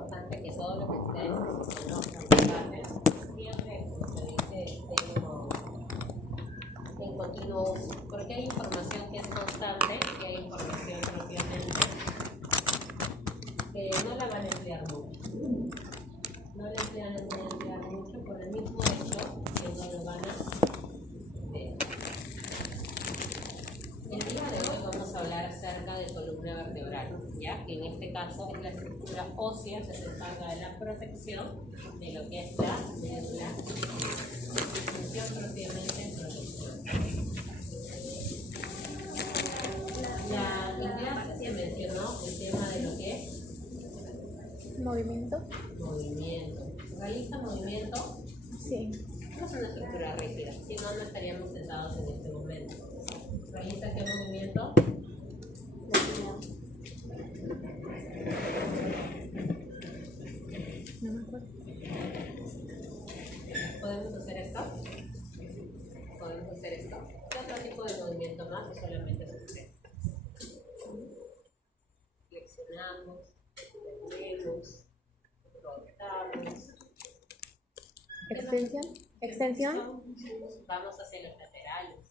importante que todo lo que ustedes conozcan, siempre, como se dice, en continuo uso, porque hay información que es constante y hay información propiamente que no la van a emplear mucho. No la emplear mucho por el mismo hecho que no lo van a ver. El día de hoy vamos a hablar acerca de columna vertebral, ¿ya? Que en este caso es la estructura ósea que se encarga de la protección de lo que es la médula, función propiamente protección. La clase se mencionó el tema de lo que es movimiento. Movimiento. ¿Realiza movimiento? Sí. No es una estructura rígida, si no, no estaríamos sentados en este momento. ¿Realiza qué movimiento? No me acuerdo. ¿Podemos hacer esto? ¿Podemos hacer esto? ¿Qué otro tipo de movimiento más que solamente es este? Flexionamos, movemos, rotamos. Extensión. Extensión. Vamos hacia los laterales.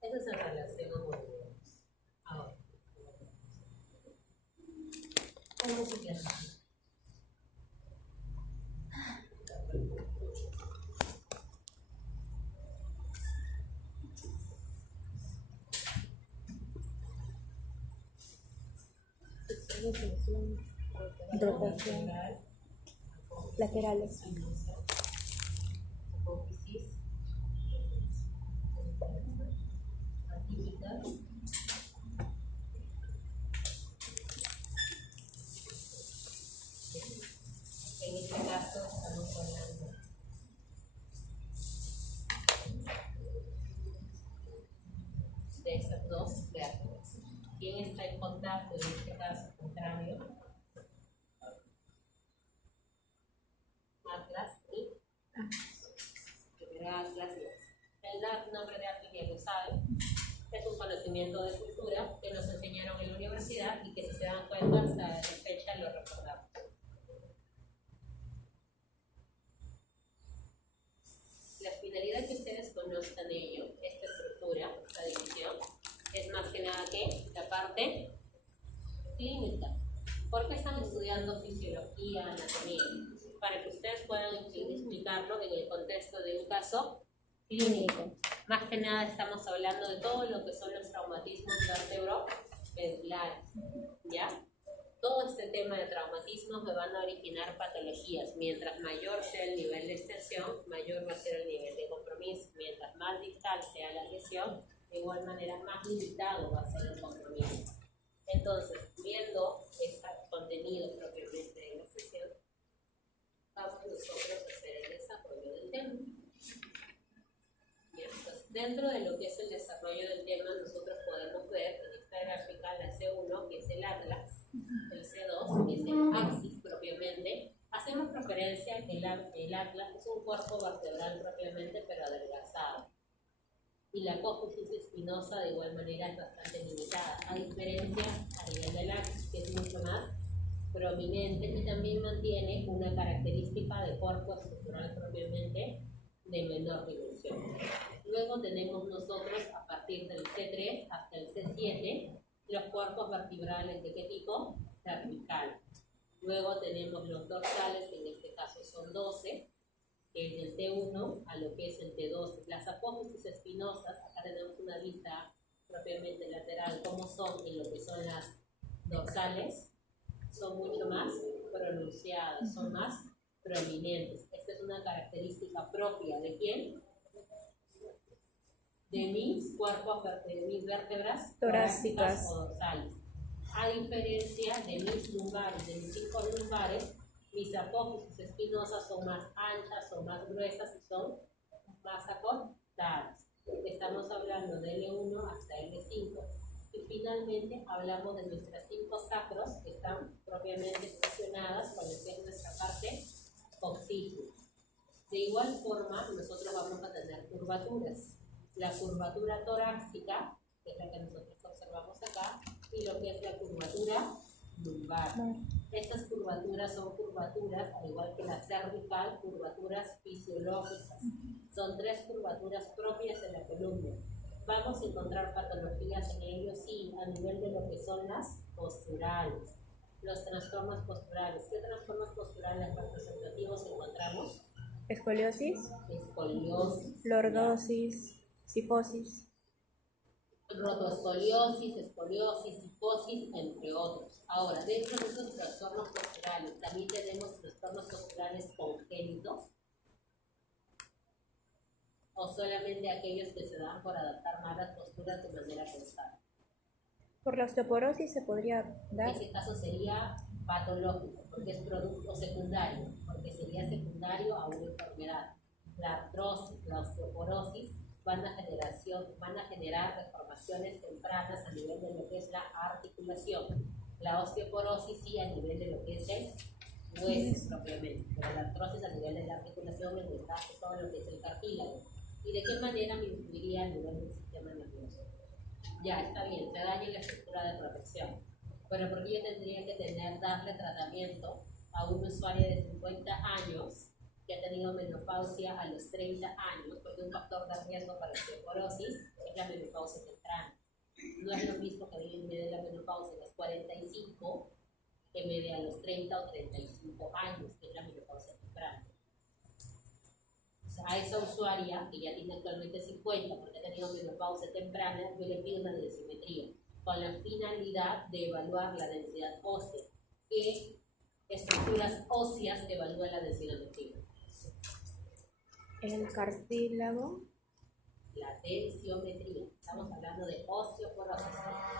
Eso es en relación a movimientos. Ahora, ¿cómo se piensa? Rotación. Laterales. Apófisis, atípica, en este caso estamos hablando de estas dos vértebras. ¿Quién está en contacto en este caso con cráneo? Atlas y Atlas y el nombre de Atlas ya lo saben. Es un conocimiento de cultura que nos enseñaron en la universidad y que, si se dan cuenta, hasta la fecha lo recordamos. La finalidad que ustedes conozcan de ello, esta estructura, esta división, es más que nada que la parte clínica. ¿Por qué están estudiando fisiología, anatomía? Para que ustedes puedan explicarlo en el contexto de un caso clínico. Más que nada estamos hablando de todo lo que son los traumatismos vertebromedulares, ¿ya? Todo este tema de traumatismos me van a originar patologías. Mientras mayor sea el nivel de extensión, mayor va a ser el nivel de compromiso. Mientras más distal sea la lesión, de igual manera más limitado va a ser el compromiso. Entonces, viendo este contenido propiamente de la sesión, vamos nosotros a hacer el desarrollo del tema. Bien, pues, dentro de lo que es el desarrollo del tema, nosotros podemos ver en esta gráfica la C1, que es el atlas, el C2, que es el axis propiamente. Hacemos referencia a que el atlas es un cuerpo vertebral propiamente, pero adelgazado. Y la apófisis espinosa de igual manera es bastante limitada, a diferencia a nivel del axis, que es mucho más prominente y también mantiene una característica de cuerpo estructural propiamente de menor dimensión. Luego tenemos nosotros, a partir del C3 hasta el C7, los cuerpos vertebrales de qué tipo? Cervical. Luego tenemos los dorsales, que en este caso son 12, que es del T1 a lo que es el T12. Las apófisis espinosas, acá tenemos una vista propiamente lateral, cómo son en lo que son las dorsales, son mucho más pronunciadas, son más prominentes. Esta es una característica propia ¿de quién? De mis cuerpos, de mis vértebras torácicas o dorsales. A diferencia de mis lumbares, de mis 5 lumbares, mis apófisis espinosas son más anchas, son más gruesas y son más acortadas. Estamos hablando de L1 hasta L5. Y finalmente hablamos de nuestras 5 sacros que están propiamente fusionadas con lo que es nuestra parte occipital. De igual forma, nosotros vamos a tener curvaturas. La curvatura torácica, que es la que nosotros observamos acá, y lo que es la curvatura lumbar. Estas curvaturas son curvaturas, al igual que la cervical, curvaturas fisiológicas. Son 3 curvaturas propias de la columna. Vamos a encontrar patologías en ellos, sí, a nivel de lo que son las posturales. Los trastornos posturales. ¿Qué trastornos posturales representativos encontramos? Escoliosis. Escoliosis. Lordosis. Cifosis. Rotoescoliosis, escoliosis, cifosis, entre otros. Ahora, dentro de esos trastornos posturales, también tenemos trastornos posturales congénitos, o solamente aquellos que se dan por adaptar malas posturas de manera constante. Por la osteoporosis se podría dar. En ese caso sería patológico, porque es producto secundario, porque sería secundario a una enfermedad. La artrosis, la osteoporosis van a generar deformaciones tempranas a nivel de lo que es la articulación. La osteoporosis sí a nivel de lo que es el hueso propiamente, pero la artrosis a nivel de la articulación, el desgaste, todo lo que es el cartílago. ¿Y de qué manera me influiría a nivel del sistema nervioso? Ya, está bien, se daña la estructura de protección, pero ¿por qué yo tendría que darle tratamiento a un usuario de 50 años que ha tenido menopausia a los 30 años? Porque un factor de riesgo para osteoporosis es la menopausia temprana. No es lo mismo que alguien me dé la menopausia a los 45 que me dé a los 30 o 35 años, que es la menopausia temprana. A esa usuaria que ya tiene actualmente 50 porque ha tenido menopausia temprana, yo le pido una densimetría con la finalidad de evaluar la densidad ósea. ¿Qué estructuras óseas evalúa la densimetría? El cartílago. La densiometría. Estamos hablando de osteoporosis.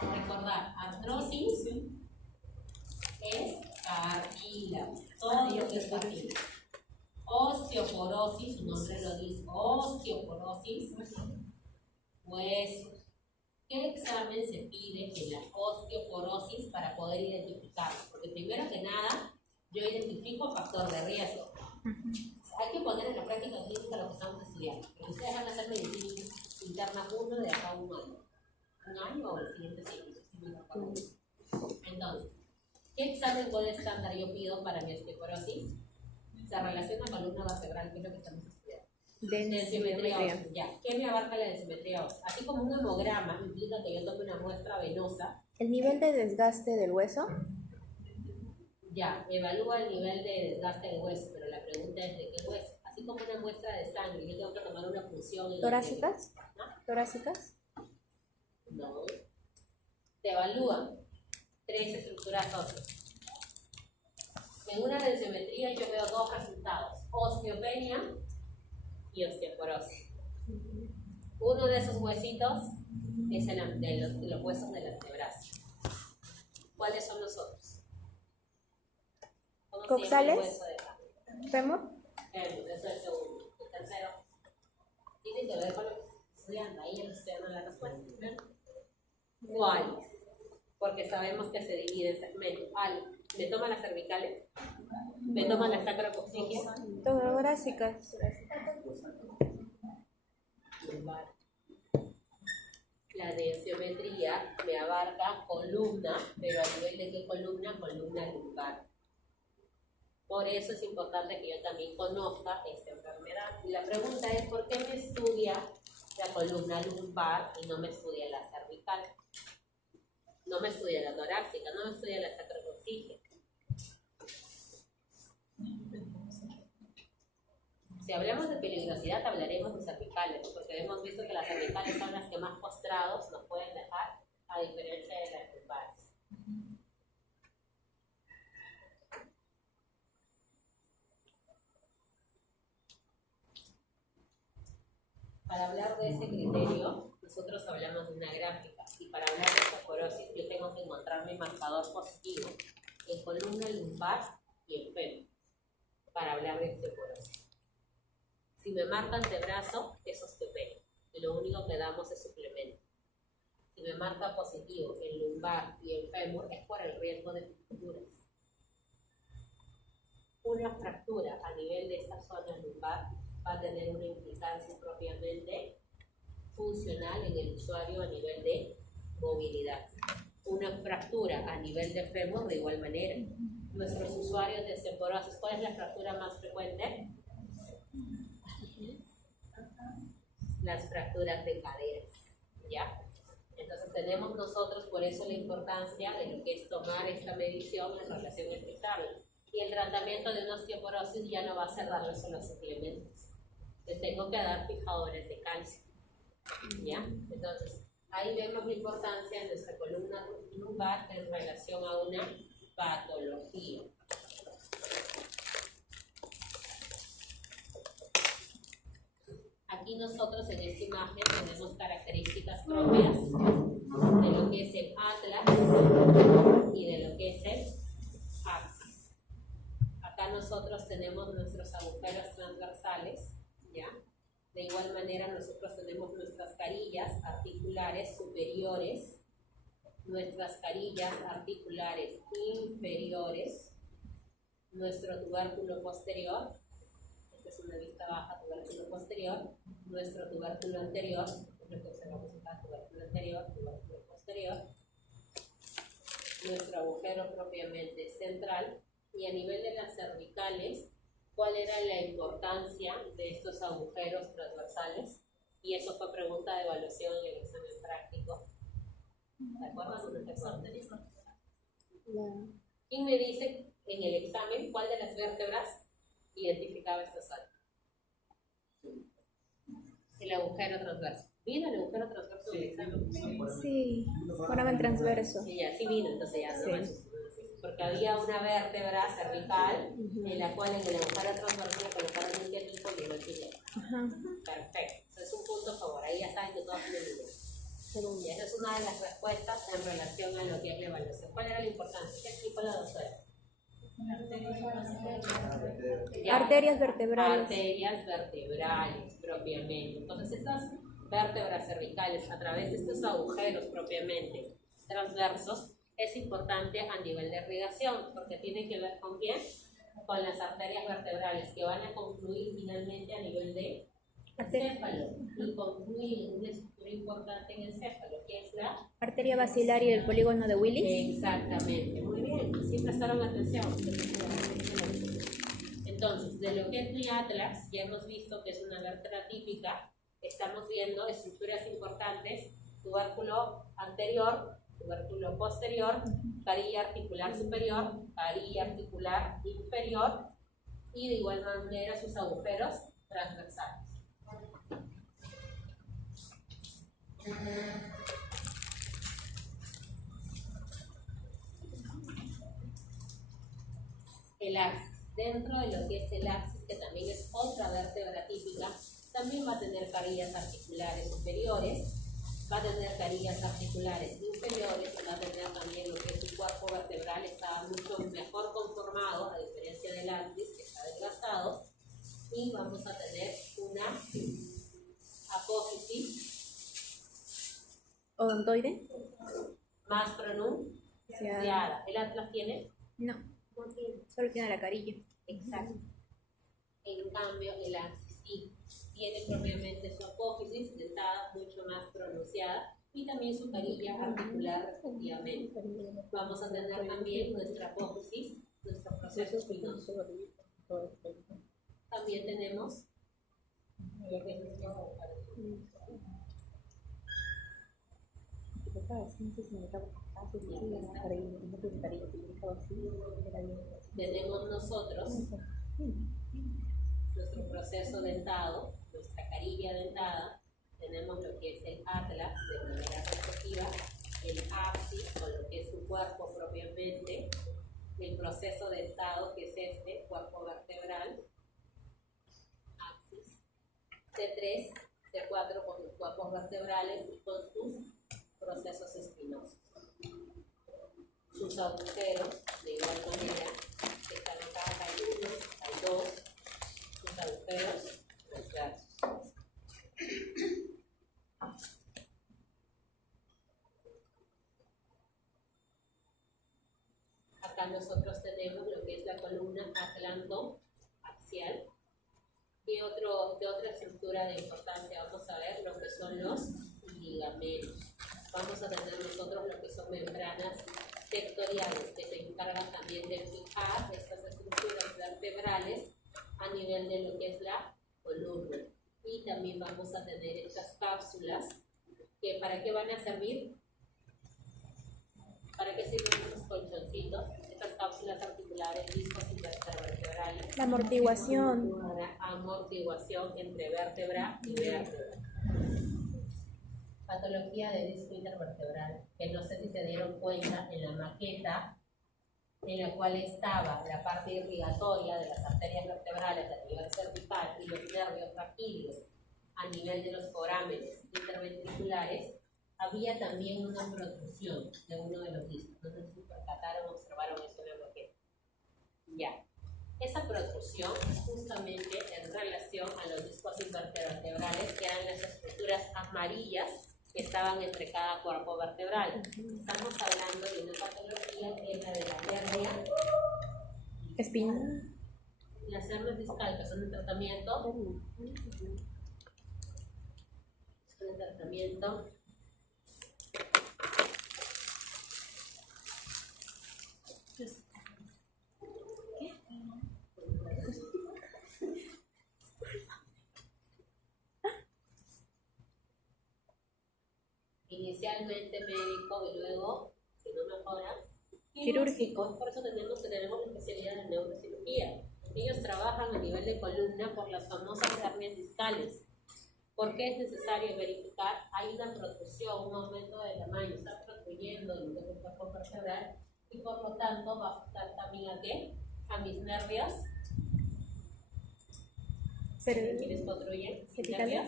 Recordar, artrosis es cartílago. Todo lo que es cartílago. Osteoporosis, su nombre lo dice, osteoporosis, huesos. ¿Qué examen se pide en la osteoporosis para poder identificarlo? Porque primero que nada, yo identifico factor de riesgo. Hay que poner en la práctica clínica lo que estamos estudiando. Pero ustedes van a hacer medicina interna 1 de acá a un año. ¿Un año o el siguiente ciclo? Entonces, ¿qué examen con estándar yo pido para mi osteoporosis? Se relaciona con columna vertebral, que es lo que estamos estudiando. Densimetría ósea. Ya. ¿Qué me abarca la densimetría ósea? Así como un hemograma implica que yo tome una muestra venosa. El nivel de desgaste del hueso. Ya, evalúa el nivel de desgaste del hueso, pero la pregunta es de qué hueso. Así como una muestra de sangre, yo tengo que tomar una función. ¿Torácicas? ¿Torácicas? No. Te evalúan 3 estructuras óseas. En una densimetría yo veo 2 resultados, osteopenia y osteoporosis. Uno de esos huesitos es de los huesos del antebrazo. ¿Cuáles son los otros? ¿Coxales? ¿Fémur? Fémur, eso es el segundo. El tercero tiene que ver con lo que estoy estudiando, ahí ya no estoy dando la respuesta. ¿Cuáles? Porque sabemos que se divide en segmentos. ¿Me toman las cervicales? ¿Me toman las sacrocoxígeas? Torácicas. La densiometría me abarca columna, pero a nivel de qué columna? Columna lumbar. Por eso es importante que yo también conozca esta enfermedad. Y la pregunta es, ¿por qué me estudia la columna lumbar y no me estudia la cervical? No me estudia la torácica, no me estudia la sacrocoxígea. Si hablamos de peligrosidad, hablaremos de cervicales, porque hemos visto que las cervicales son las que más postrados nos pueden dejar, a diferencia de las lumbares. Para hablar de ese criterio, nosotros hablamos de una gráfica, y para hablar de osteoporosis yo tengo que encontrar mi marcador positivo en columna lumbar y en fémur, para hablar de osteoporosis. Si me marca antebrazo, es osteopenia, y lo único que damos es suplemento. Si me marca positivo en lumbar y en fémur, es por el riesgo de fracturas. Una fractura a nivel de esta zona lumbar va a tener una implicancia propiamente funcional en el usuario a nivel de movilidad. una fractura a nivel de fémur de igual manera. Nuestros usuarios de osteoporosis, ¿cuál es la fractura más frecuente? Las fracturas de cadera, ¿ya? Entonces tenemos nosotros por eso la importancia de lo que es tomar esta medición en relación a este examen. Y el tratamiento de una osteoporosis ya no va a ser darle solo suplementos. Le tengo que dar fijadores de calcio, ¿ya? Entonces, ahí vemos la importancia de nuestra columna lumbar en relación a una patología. Aquí nosotros en esta imagen tenemos características propias de lo que es el atlas y de lo que es el axis. Acá nosotros tenemos nuestros agujeros transversales, ¿ya? De igual manera nosotros tenemos nuestras carillas articulares superiores, nuestras carillas articulares inferiores, nuestro tubérculo posterior, esta es una vista baja, tubérculo posterior, nuestro tubérculo anterior, es lo que observamos acá, tubérculo anterior, tubérculo posterior, nuestro agujero propiamente central, y a nivel de las cervicales, ¿cuál era la importancia de estos agujeros transversales? Y eso fue pregunta de evaluación en el examen práctico. ¿Se acuerdan o no se acuerdan? ¿Quién me dice en el examen cuál de las vértebras identificaba esta zona? El agujero transverso. ¿Vino el agujero transverso en el examen? Sí, foramen transverso. Sí, ya, sí vino, entonces ya no más. Porque había una vértebra cervical en la cual en el agujero transverso le colocaron un diatipo y un alfiler. Perfecto. Eso es un punto a favor. Ahí ya saben que todos tienen uno. Y esa es una de las respuestas en relación a lo que es la evaluación. ¿Cuál era la importancia? ¿Qué explicó la doctora? Arterias vertebrales. Arterias vertebrales, propiamente. Entonces, estas vértebras cervicales, a través de estos agujeros propiamente transversos, es importante a nivel de irrigación, porque tiene que ver con quién, con las arterias vertebrales que van a confluir finalmente a nivel de encéfalo y confluir en una estructura importante en el encéfalo, que es la arteria basilar y el polígono de Willis. Exactamente, muy bien, sí prestaron atención. Entonces, de lo que es mi atlas, ya hemos visto que es una vértebra típica, estamos viendo estructuras importantes, tubérculo anterior, tubérculo posterior, carilla articular superior, carilla articular inferior y de igual manera sus agujeros transversales. El axis. Dentro de lo que es el axis, que también es otra vértebra típica, también va a tener carillas articulares superiores, va a tener carillas articulares inferiores, va a tener también lo que es su cuerpo vertebral, está mucho mejor conformado, a diferencia del axis, que está desgastado, y vamos a tener una apófisis Odontoide. más pronunciada. ¿El atlas tiene? No, solo tiene la carilla. Exacto. En cambio, el axis sí tiene propiamente su apófisis dentada mucho más pronunciada y también su carilla articular respectivamente. Vamos a tener también nuestra apófisis, nuestro proceso espinoso. También tenemos lo que es nuestro tenemos nosotros nuestro proceso dentado, nuestra carilla dentada, tenemos lo que es el atlas de manera respectiva, el axis con lo que es su cuerpo propiamente, el proceso dentado que es este, cuerpo vertebral, axis, C3, C4 con los cuerpos vertebrales y con sus procesos espinosos. Sus agujeros, de igual manera, que están acá, hay uno, hay dos, sus agujeros transversos. Acá nosotros tenemos lo que es la columna atlanto-axial. ¿Qué otra estructura de importancia vamos a ver? Lo que son los ligamentos. vamos a tener nosotros lo que son membranas sectoriales, que se encargan también de fijar estas estructuras vertebrales a nivel de lo que es la columna. Y también vamos a tener estas cápsulas, que ¿para qué van a servir? ¿Para qué sirven estos colchoncitos? Estas cápsulas articulares, discos intervertebrales. La amortiguación. Para amortiguación entre vértebra y vértebra. Patología de disco intervertebral, que no sé si se dieron cuenta en la maqueta, en la cual estaba la parte irrigatoria de las arterias vertebrales a nivel cervical y los nervios raquídeos a nivel de los forámenes interventriculares. Había también una protrusión de uno de los discos. No sé si percataron o observaron eso en la maqueta. Ya. Esa protrusión es justamente en relación a los discos intervertebrales, que eran las estructuras amarillas que estaban entre cada cuerpo vertebral. Estamos hablando de una patología que es la de la hernia Espina. las hernias discales son un tratamiento. Son un tratamiento. Inicialmente médico y luego, si no mejora, quirúrgico. Por eso tenemos la especialidad de neurocirugía. Ellos trabajan a nivel de columna por las famosas hernias discales. ¿Por qué es necesario verificar? Hay una protrusión, un aumento de tamaño, está protruyendo lo que es el cuerpo vertebral y por lo tanto va a afectar también a ¿qué? A mis nervios. ¿Quiénes protruyen? Mis nervios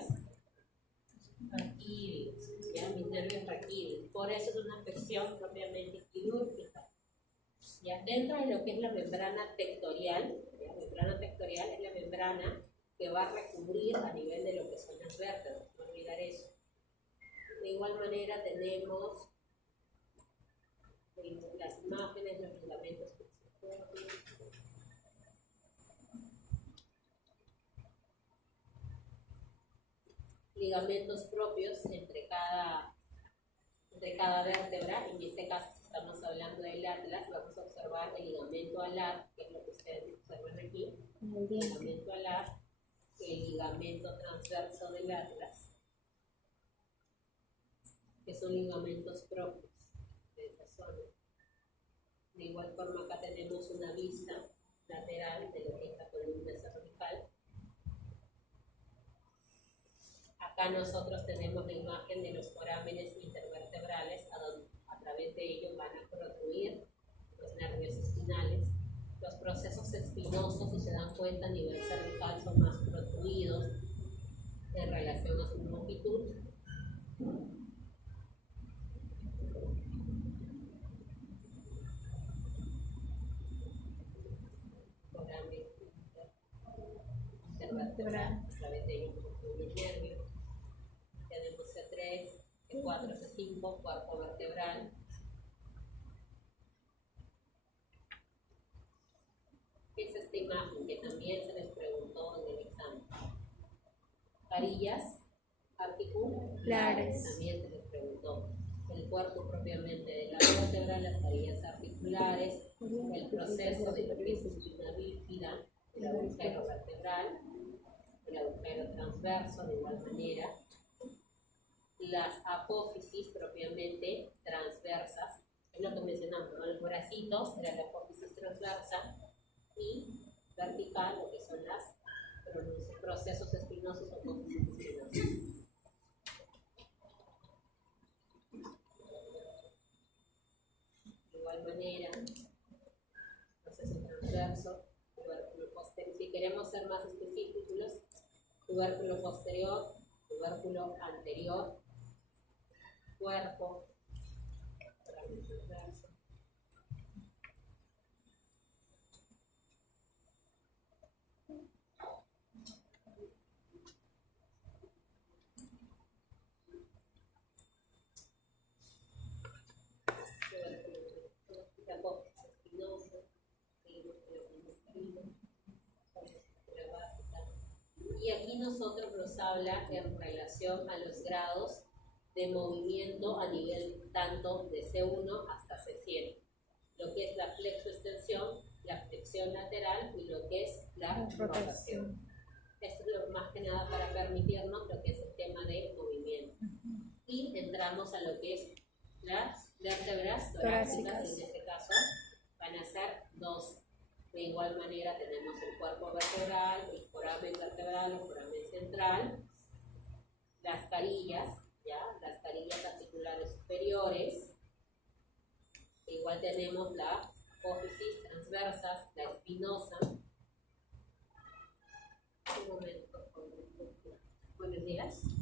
raquídeos, ¿ya? Mis nervios raquídeos. Por eso es una afección propiamente quirúrgica. ¿Ya? Dentro de lo que es la membrana tectorial, la membrana tectorial es la membrana que va a recubrir a nivel de lo que son las vértebras, no olvidar eso. De igual manera tenemos las imágenes, los ligamentos ligamentos propios entre cada vértebra. En este caso, si estamos hablando del atlas, vamos a observar el ligamento alar, que es lo que ustedes observan aquí, el ligamento alar, el ligamento transverso del atlas, que son ligamentos propios de esa zona. De igual forma, acá tenemos una vista lateral de lo que es la columna cervical. Acá nosotros tenemos la imagen de los forámenes intervertebrales, a través de ellos van a protruir los nervios espinales. Los procesos espinosos, si se dan cuenta, a nivel cervical son más protruidos en relación a su longitud. Foramen intervertebral, a través de ellos protruye el nervio. Tenemos C3, C4, C5, cuerpo vertebral. Es esta imagen que también se les preguntó en el examen. Carillas articulares, también se les preguntó. El cuerpo propiamente de la vértebra, las carillas articulares, el proceso de lo que es espina bífida, el agujero vertebral, el agujero transverso de igual manera. Las apófisis propiamente transversas, es lo que mencionamos, ¿no? El bracito era la apófisis transversa y vertical, lo que son los procesos espinosos o apófisis espinosos. De igual manera, proceso transverso, tubérculo posterior. Si queremos ser más específicos, tubérculo posterior, tubérculo anterior, cuerpo, transverso. Y aquí nosotros nos habla en relación a los grados de movimiento a nivel tanto de C1 hasta C7. Lo que es la flexoextensión, la flexión lateral y lo que es la rotación. Esto es lo más que nada para permitirnos lo que es el tema de movimiento. Y entramos a lo que es las vértebras torácicas, en este caso van a ser dos. De igual manera tenemos el cuerpo vertebral, el foramen vertebral, el foramen central, las carillas, ¿ya? Las carillas articulares superiores. Igual tenemos la apófisis transversas, la espinosa. Un momento, por favor. Buenos días.